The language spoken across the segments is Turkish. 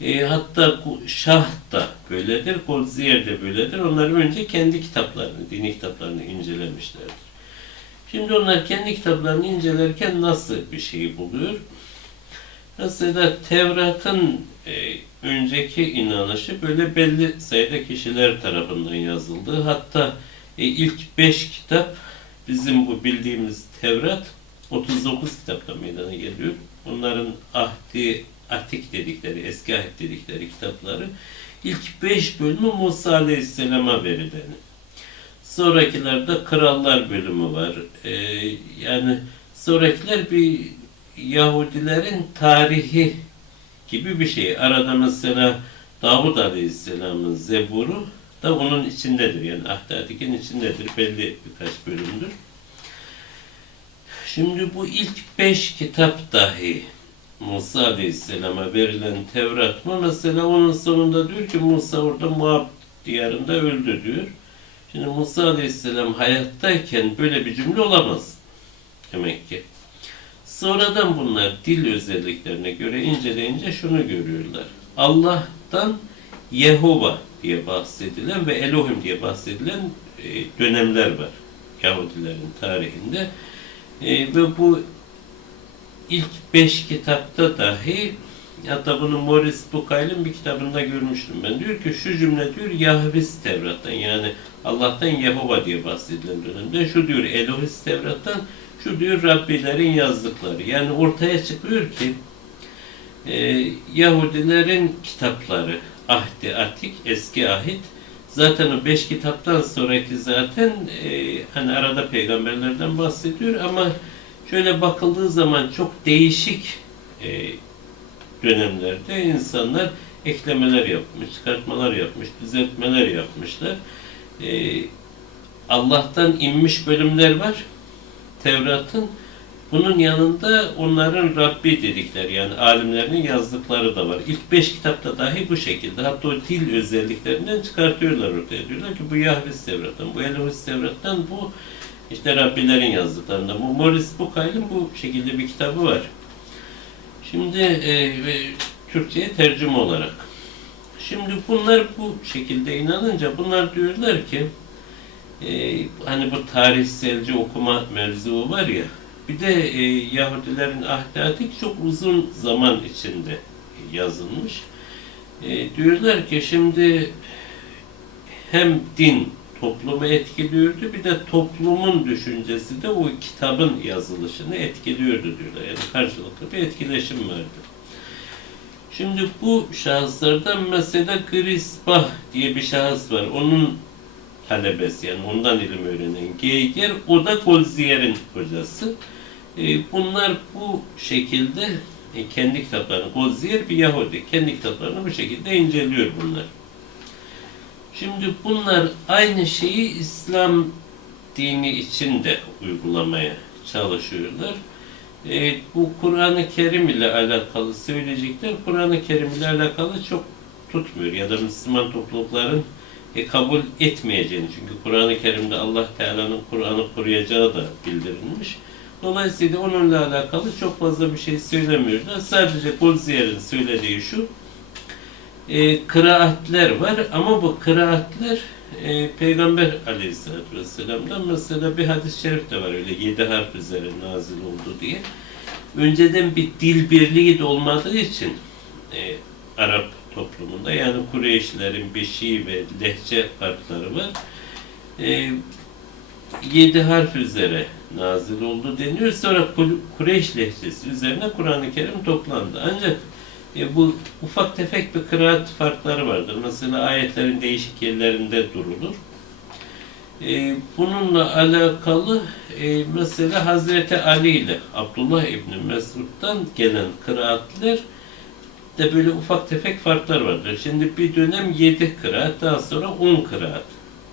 E, hatta Şah da böyledir, Goldziyer de böyledir. Onlar önce kendi kitaplarını, dini kitaplarını incelemişlerdir. Şimdi onlar kendi kitaplarını incelerken nasıl bir şey buluyor? Mesela Tevrat'ın e, önceki inanışı böyle belli sayıda kişiler tarafından yazıldı. Hatta e, ilk beş kitap bizim bu bildiğimiz Tevrat 39 kitapta meydana geliyor. Bunların ahdi, atik dedikleri, eski ahit dedikleri kitapları ilk beş bölümü Musa Aleyhisselam'a verilen. Sonrakilerde krallar bölümü var. E, yani sonrakiler bir Yahudilerin tarihi gibi bir şey. Arada mesela Davud Aleyhisselam'ın Zebur'u da onun içindedir. Yani Ahdatik'in içindedir. Belli birkaç bölümdür. Şimdi bu ilk beş kitap dahi Musa Aleyhisselam'a verilen Tevrat mı? Mesela onun sonunda diyor ki Musa orada Moab diyarında öldü diyor. Şimdi Musa Aleyhisselam hayattayken böyle bir cümle olamaz. Demek ki. Sonradan bunlar dil özelliklerine göre inceleyince şunu görüyorlar. Allah'tan Yehova diye bahsedilen ve Elohim diye bahsedilen e, dönemler var Yahudilerin tarihinde. E, ve bu ilk beş kitapta dahi hatta bunu Morris Bukayl'ın bir kitabında görmüştüm ben. Diyor ki şu cümle diyor Yahvis Tevrat'tan yani Allah'tan Yehova diye bahsedilen dönemde. Şu diyor Elohis Tevrat'tan şu diyor Rabbilerin yazdıkları. Yani ortaya çıkıyor ki e, Yahudilerin kitapları Ahdi Atik, Eski Ahit zaten o beş kitaptan sonraki zaten e, hani arada peygamberlerden bahsediyor ama şöyle bakıldığı zaman çok değişik e, dönemlerde insanlar eklemeler yapmış, çıkartmalar yapmış, düzeltmeler yapmışlar. E, Allah'tan inmiş bölümler var. Tevrat'ın bunun yanında onların Rabbi dedikleri yani alimlerinin yazdıkları da var. İlk beş kitapta dahi bu şekilde. Hatta o dil özelliklerinden çıkartıyorlar ortaya. Diyorlar ki bu Yahvis Tevrat'tan, bu Elohis Tevrat'tan, bu işte Rabbilerin yazdıklarından. Bu Morris Bukayl'ın bu şekilde bir kitabı var. Şimdi e, Türkçe'ye tercüme olarak. Şimdi bunlar bu şekilde inanınca bunlar diyorlar ki e, hani bu tarihselci okuma mevzuu var ya bir de e, Yahudilerin ahdatik çok uzun zaman içinde yazılmış. E, diyorlar ki şimdi hem din toplumu etkiliyordu bir de toplumun düşüncesi de o kitabın yazılışını etkiliyordu diyorlar. Yani karşılıklı bir etkileşim vardı. Şimdi bu şahıslardan mesela Grisbah diye bir şahıs var. Onun talebesi yani ondan ilim öğrenen Geiger, o da Goldzier'in hocası. E, bunlar bu şekilde e, kendi kitaplarını, Goldzier bir Yahudi, kendi kitaplarını bu şekilde inceliyor bunlar. Şimdi bunlar aynı şeyi İslam dini için de uygulamaya çalışıyorlar. E, bu Kur'an-ı Kerim ile alakalı söyleyecekler, Kur'an-ı Kerim ile alakalı çok tutmuyor ya da Müslüman toplulukların e, kabul etmeyeceğini çünkü Kur'an-ı Kerim'de Allah Teala'nın Kur'an'ı koruyacağı da bildirilmiş. Dolayısıyla onunla alakalı çok fazla bir şey söylemiyorlar. Sadece Goldzier'in söylediği şu, e, kıraatler var ama bu kıraatler e, Peygamber Aleyhisselatü Vesselam'dan mesela bir hadis-i şerif de var öyle yedi harf üzere nazil oldu diye. Önceden bir dil birliği de olmadığı için e, Arap toplumunda yani Kureyşlerin bir şii ve lehçe farkları var. E, yedi harf üzere nazil oldu deniyor. Sonra Kur- Kureyş lehçesi üzerine Kur'an-ı Kerim toplandı. Ancak e, bu ufak tefek bir kıraat farkları vardır. Mesela ayetlerin değişik yerlerinde durulur. E, bununla alakalı e, mesela Hazreti Ali ile Abdullah İbni Mesud'dan gelen kıraatler de böyle ufak tefek farklar vardır. Şimdi bir dönem yedi kıraat, daha sonra on kıraat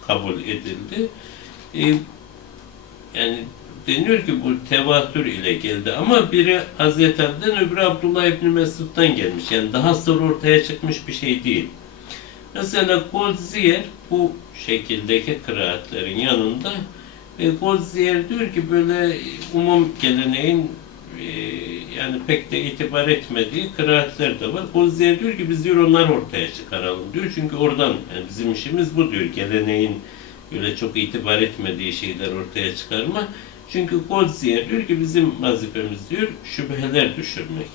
kabul edildi. E, yani deniyor ki bu tevatür ile geldi ama biri Hazreti Ali'den öbürü Abdullah İbni Mesud'dan gelmiş. Yani daha sonra ortaya çıkmış bir şey değil. Mesela Goldziyer bu şekildeki kıraatlerin yanında e, Goldziyer diyor ki böyle umum geleneğin e, yani pek de itibar etmediği kıraatler de var. Gozziye diyor ki biz diyor onları ortaya çıkaralım diyor. Çünkü oradan yani bizim işimiz bu diyor. Geleneğin öyle çok itibar etmediği şeyler ortaya çıkarma. Çünkü Gozziye diyor ki bizim vazifemiz diyor şüpheler düşürmek.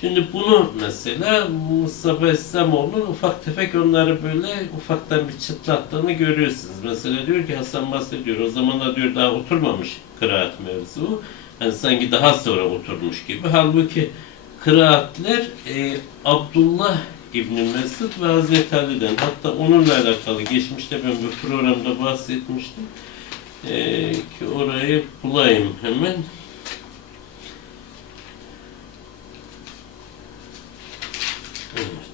Şimdi bunu mesela Mustafa İslamoğlu'nun ufak tefek onları böyle ufaktan bir çıtlattığını görüyorsunuz. Mesela diyor ki Hasan Basri diyor o zamana diyor daha oturmamış kıraat mevzu. Yani sanki daha sonra oturmuş gibi. Halbuki kıraatler e, Abdullah İbni Mesud ve Hazreti Ali'den hatta onunla alakalı geçmişte ben bir programda bahsetmiştim. E, ki orayı bulayım hemen. Evet.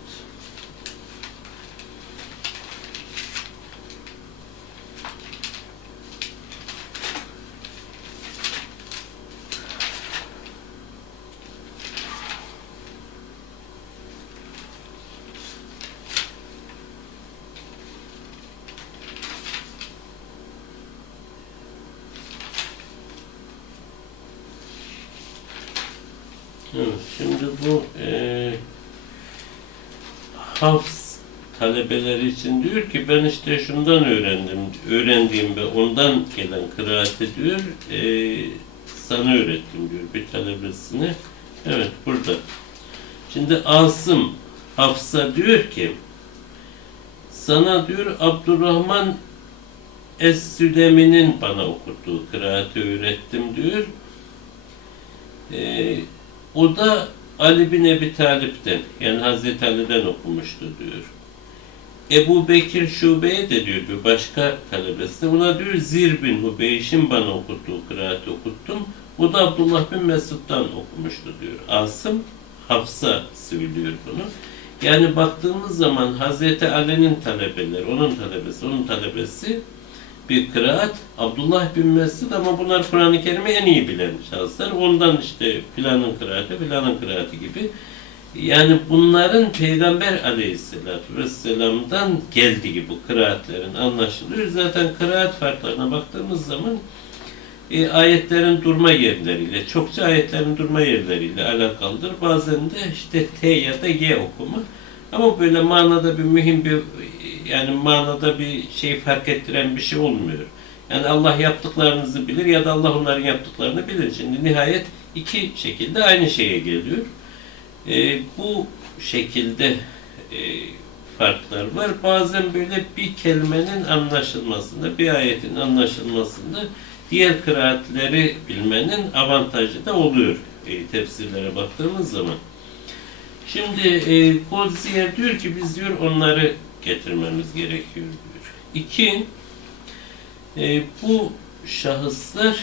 Evet, şimdi bu eee Hafs talebeleri için diyor ki ben işte şundan öğrendim, öğrendiğim ve ondan gelen kıraati diyor, eee sana öğrettim diyor bir talebesine. Evet burada. Şimdi Asım Hafs'a diyor ki sana diyor Abdurrahman Es-Sülemi'nin bana okuttuğu kıraati öğrettim diyor. Eee o da Ali bin Ebi Talip'ten yani Hazreti Ali'den okumuştu diyor. Ebu Bekir Şube'ye de diyor bir başka talebesi. Buna diyor Zir bin Hubeyş'in bana okuttuğu kıraati okuttum. Bu da Abdullah bin Mesud'dan okumuştu diyor. Asım Hafsa söylüyor bunu. Yani baktığımız zaman Hazreti Ali'nin talebeleri, onun talebesi, onun talebesi bir kıraat. Abdullah bin Mesud ama bunlar Kur'an-ı Kerim'i en iyi bilen şahıslar. Ondan işte filanın kıraati, filanın kıraati gibi. Yani bunların Peygamber aleyhissalatü vesselam'dan geldiği bu kıraatlerin anlaşılıyor. Zaten kıraat farklarına baktığımız zaman e, ayetlerin durma yerleriyle, çokça ayetlerin durma yerleriyle alakalıdır. Bazen de işte T ya da G okuma. Ama böyle manada bir mühim bir yani manada bir şey fark ettiren bir şey olmuyor. Yani Allah yaptıklarınızı bilir ya da Allah onların yaptıklarını bilir. Şimdi nihayet iki şekilde aynı şeye geliyor. E, bu şekilde e, farklar var. Bazen böyle bir kelimenin anlaşılmasında, bir ayetin anlaşılmasında diğer kıraatleri bilmenin avantajı da oluyor e, tefsirlere baktığımız zaman. Şimdi e, Goldziyer diyor ki biz diyor onları getirmemiz gerekiyor diyor. İki, e, bu şahıslar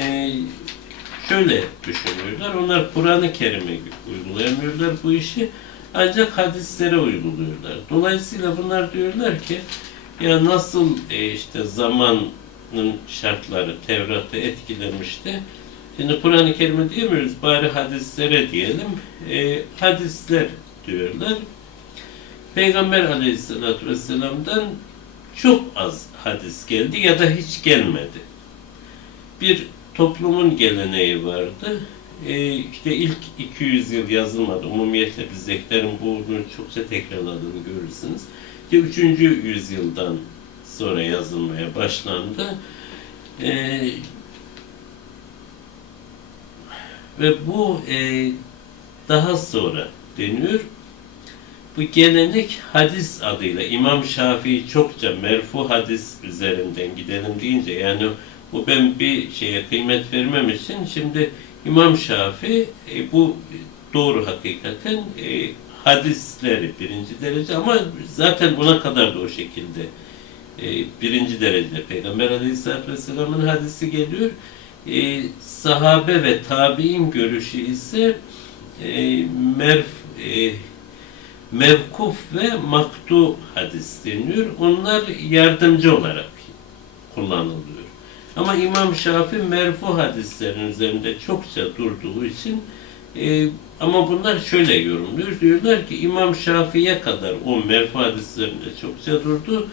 e, şöyle düşünüyorlar. Onlar Kur'an-ı Kerim'e uygulayamıyorlar bu işi. Ancak hadislere uyguluyorlar. Dolayısıyla bunlar diyorlar ki ya nasıl e, işte zamanın şartları Tevrat'ı etkilemişti. Şimdi Kur'an-ı Kerim'e diyemiyoruz, bari hadislere diyelim. E, hadisler diyorlar. Peygamber aleyhissalatü vesselam'dan çok az hadis geldi ya da hiç gelmedi. Bir toplumun geleneği vardı. Ee, işte ilk 200 yıl yazılmadı. Umumiyetle biz Zekler'in bunu çokça tekrarladığını görürsünüz. İşte 3. yüzyıldan sonra yazılmaya başlandı. Ee, ve bu e, daha sonra deniyor. Bu gelenek hadis adıyla İmam Şafii çokça merfu hadis üzerinden gidelim deyince yani bu ben bir şeye kıymet vermem için şimdi İmam Şafii e, bu doğru hakikaten e, hadisleri birinci derece ama zaten buna kadar da o şekilde e, birinci derecede Peygamber Aleyhisselatü Vesselam'ın hadisi geliyor. E, sahabe ve tabi'in görüşü ise e, merf e, mevkuf ve maktu hadis deniyor. Onlar yardımcı olarak kullanılıyor. Ama İmam Şafii merfu hadislerin üzerinde çokça durduğu için e, ama bunlar şöyle yorumluyor. Diyorlar ki İmam Şafii'ye kadar o merfu hadislerinde çokça durdu.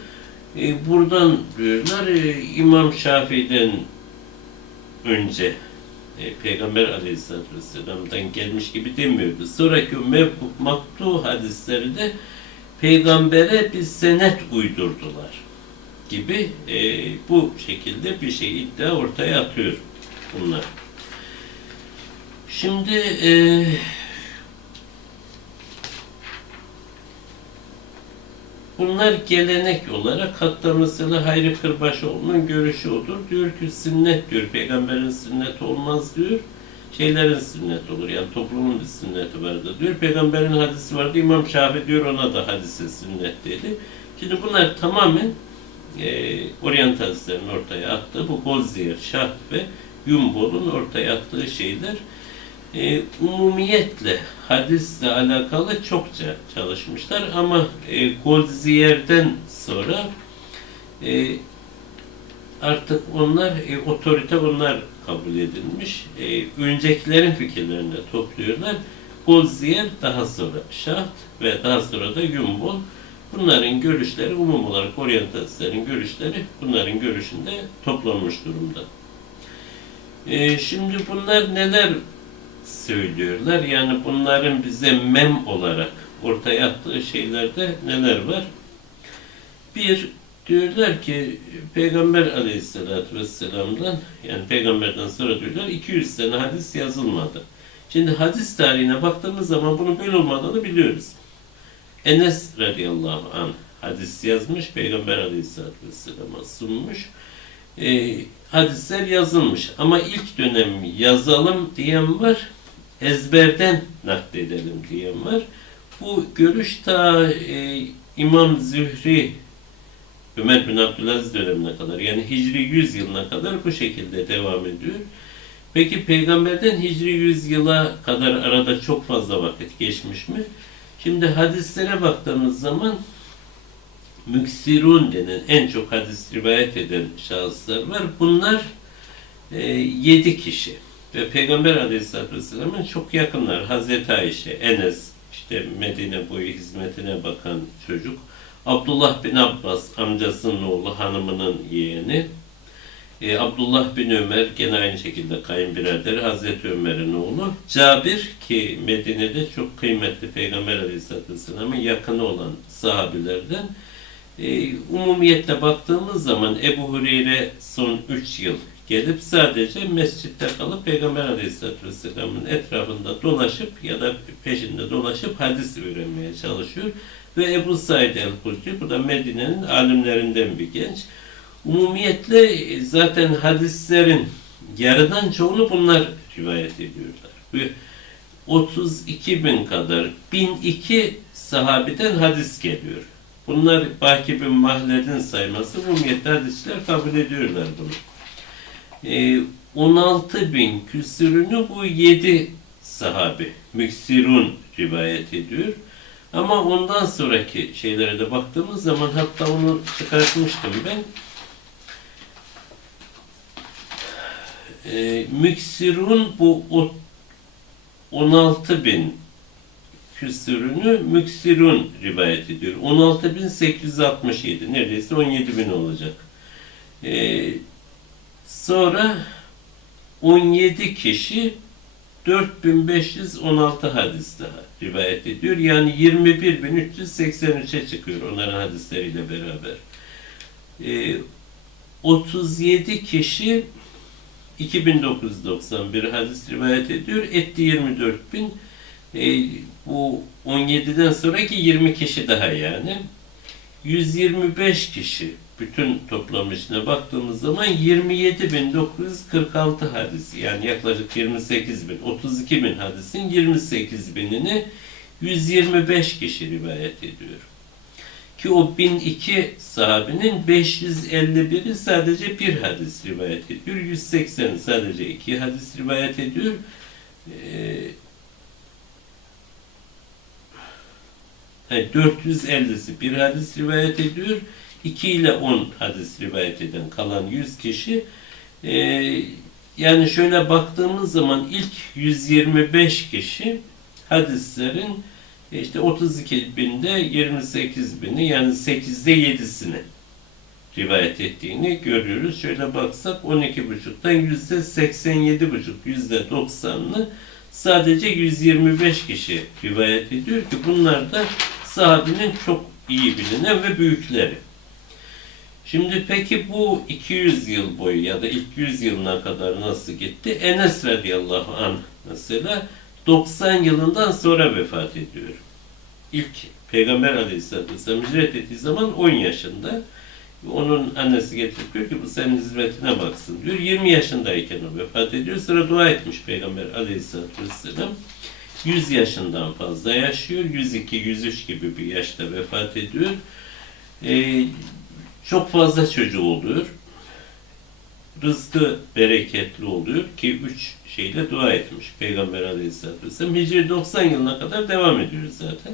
E, buradan diyorlar e, İmam Şafii'den önce e, Peygamber Aleyhisselatü Vesselam'dan gelmiş gibi demiyordu. Sonraki mevkuf maktu hadisleri de peygambere bir senet uydurdular gibi e, bu şekilde bir şey iddia ortaya atıyor bunlar. Şimdi e, bunlar gelenek olarak hatta mesela Hayri Kırbaşoğlu'nun görüşü odur. Diyor ki sünnet diyor. Peygamberin sünneti olmaz diyor. Şeylerin sünneti olur. Yani toplumun bir sünneti vardır diyor. Peygamberin hadisi vardı. İmam Şafii diyor ona da hadise sünnet dedi. Şimdi bunlar tamamen e, oryantalistlerin ortaya attığı bu Goldziyer, Şah ve Yumbol'un ortaya attığı şeyler e, umumiyetle hadisle alakalı çokça çalışmışlar ama e, Goldziyer'den sonra e, artık onlar e, otorite onlar kabul edilmiş. E, öncekilerin fikirlerini topluyorlar. Goldziyer daha sonra Şaht ve daha sonra da Yumbol. Bunların görüşleri umum olarak oryantalistlerin görüşleri bunların görüşünde toplanmış durumda. E, şimdi bunlar neler söylüyorlar? Yani bunların bize mem olarak ortaya attığı şeylerde neler var? Bir, diyorlar ki Peygamber aleyhissalatü vesselam'dan yani peygamberden sonra diyorlar 200 sene hadis yazılmadı. Şimdi hadis tarihine baktığımız zaman bunun böyle olmadığını biliyoruz. Enes radıyallahu anh hadis yazmış, Peygamber aleyhissalatü vesselam'a sunmuş. E, hadisler yazılmış ama ilk dönem yazalım diyen var, ezberden nakledelim diyen var. Bu görüş ta e, İmam Zühri Ömer bin Abdülaziz dönemine kadar yani Hicri 100 yılına kadar bu şekilde devam ediyor. Peki peygamberden Hicri 100 yıla kadar arada çok fazla vakit geçmiş mi? Şimdi hadislere baktığımız zaman müksirun denen en çok hadis rivayet eden şahıslar var. Bunlar e, 7 kişi. Ve Peygamber Aleyhisselatü Vesselam'ın çok yakınlar. Hazreti Ayşe, Enes, işte Medine boyu hizmetine bakan çocuk. Abdullah bin Abbas, amcasının oğlu, hanımının yeğeni. E, Abdullah bin Ömer, gene aynı şekilde kayınbirader, Hazreti Ömer'in oğlu. Cabir ki Medine'de çok kıymetli Peygamber Aleyhisselatü Vesselam'ın yakını olan sahabilerden. E, umumiyetle baktığımız zaman Ebu Hureyre son 3 yıl gelip sadece mescitte kalıp Peygamber Aleyhisselatü Vesselam'ın etrafında dolaşıp ya da peşinde dolaşıp hadis öğrenmeye çalışıyor. Ve Ebu Said el-Hudri, bu da Medine'nin alimlerinden bir genç. Umumiyetle e, zaten hadislerin yarıdan çoğunu bunlar rivayet ediyorlar. Ve 32 bin kadar, 1002 sahabeden hadis geliyor. Bunlar Baki bin Mahled'in sayması, umumiyetle hadisler kabul ediyorlar bunu. E, 16 bin küsürünü bu 7 sahabi, müksirun rivayet ediyor. Ama ondan sonraki şeylere de baktığımız zaman hatta onu çıkartmıştım ben. E, müksirun bu o, 16 bin küsürünü müksirun rivayet ediyor. 16.867 neredeyse 17 bin olacak. E, sonra 17 kişi 4516 hadis daha rivayet ediyor. Yani 21383'e çıkıyor onların hadisleriyle beraber. Ee, 37 kişi 2991 hadis rivayet ediyor. Etti 24000. Ee, bu 17'den sonraki 20 kişi daha yani. 125 kişi bütün toplam içine baktığımız zaman 27.946 hadis yani yaklaşık 28 bin, 32 bin hadisin 28 binini 125 kişi rivayet ediyor. Ki o 1002 sahabinin 551'i sadece bir hadis rivayet ediyor. 180 sadece iki hadis rivayet ediyor. Ee, 450'si bir hadis rivayet ediyor. 2 ile 10 hadis rivayet eden kalan 100 kişi e, yani şöyle baktığımız zaman ilk 125 kişi hadislerin işte 32 binde 28 bini yani 8'de 7'sini rivayet ettiğini görüyoruz. Şöyle baksak 12,5'tan %87,5, %90'lı sadece 125 kişi rivayet ediyor ki bunlar da sahabinin çok iyi bilinen ve büyükleri. Şimdi peki bu 200 yıl boyu ya da ilk 100 yılına kadar nasıl gitti? Enes radıyallahu anh mesela 90 yılından sonra vefat ediyor. İlk Peygamber aleyhisselatü vesselam hicret ettiği zaman 10 yaşında. Onun annesi getirip diyor ki bu senin hizmetine baksın diyor. 20 yaşındayken o vefat ediyor. Sonra dua etmiş Peygamber aleyhisselatü vesselam. 100 yaşından fazla yaşıyor. 102, 103 gibi bir yaşta vefat ediyor. Ee, çok fazla çocuğu oluyor. Rızkı bereketli oluyor ki üç şeyle dua etmiş Peygamber Aleyhisselatü Vesselam. Hicri 90 yılına kadar devam ediyor zaten.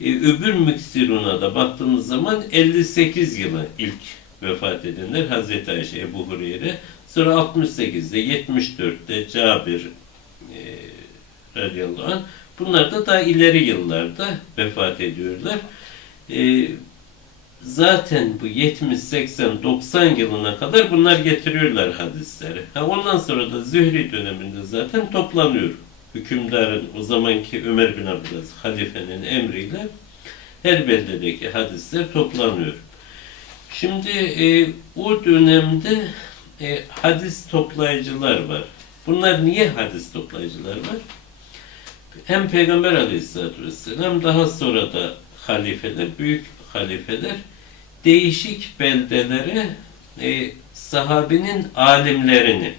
Ee, öbür müksiruna da baktığımız zaman 58 yılı ilk vefat edenler Hazreti Ayşe, Ebu Hureyre. Sonra 68'de, 74'te Cabir e, radıyallahu anh. Bunlar da daha ileri yıllarda vefat ediyorlar. E, zaten bu 70, 80, 90 yılına kadar bunlar getiriyorlar hadisleri. Ha, ondan sonra da Zühri döneminde zaten toplanıyor. Hükümdarın, o zamanki Ömer bin Abdülaziz halifenin emriyle her beldedeki hadisler toplanıyor. Şimdi e, o dönemde e, hadis toplayıcılar var. Bunlar niye hadis toplayıcılar var? Hem Peygamber Aleyhisselatü Vesselam daha sonra da halifeler, büyük halifeler değişik beldelere e, sahabinin alimlerini